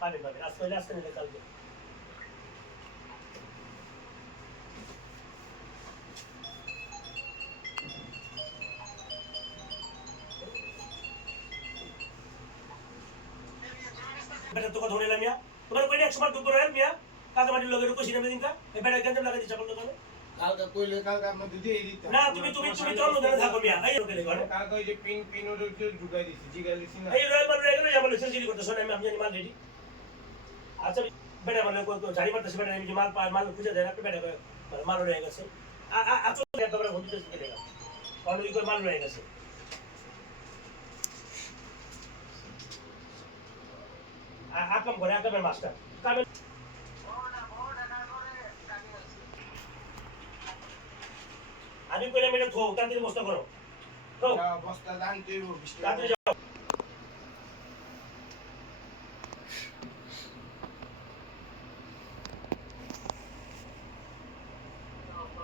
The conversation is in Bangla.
পাবেন পাবেন, আজকে হলে আজকে নিলে কালকে। বেটা তো কথা বলে মিয়া, তোমার কইলে 100 বার দুপুর হয় মিয়া, কাজে মাটির লগে রুকো সিনেমা দিনকা এই বেটা গঞ্জাম লাগাই দিছা বলতো কেন? কালকে কইলে কালকে আপনাকে দিয়ে দিতাম না তুমি তুমি তুমি তো অন্য জায়গায় থাকো মিয়া, এই রোকে দেখো কালকে ওই যে পিন ওদের ঢুকাই দিছি জিগাই দিছি না এই রয়্যাল মাল রয়ে গেল, আমার সেলসিডি করতে শোনা আমি জানি মাল রেডি। আচ্ছা বেটা মানে ঝাড়ি মারতেছে বেটা, আমি যে মাল মাল খুঁজে দেয় না বেটা মাল রয়ে গেছে। আচ্ছা একেবারে হতে চলে গেল, কারণ ওই মাল রয়ে গেছে। আকাম করে আকামের মাস্টার কামের আমি কইলাম এটা থো তাড়াতাড়ি বস্তা করো, থো বস্তা দান তুই তাড়াতাড়ি যাও।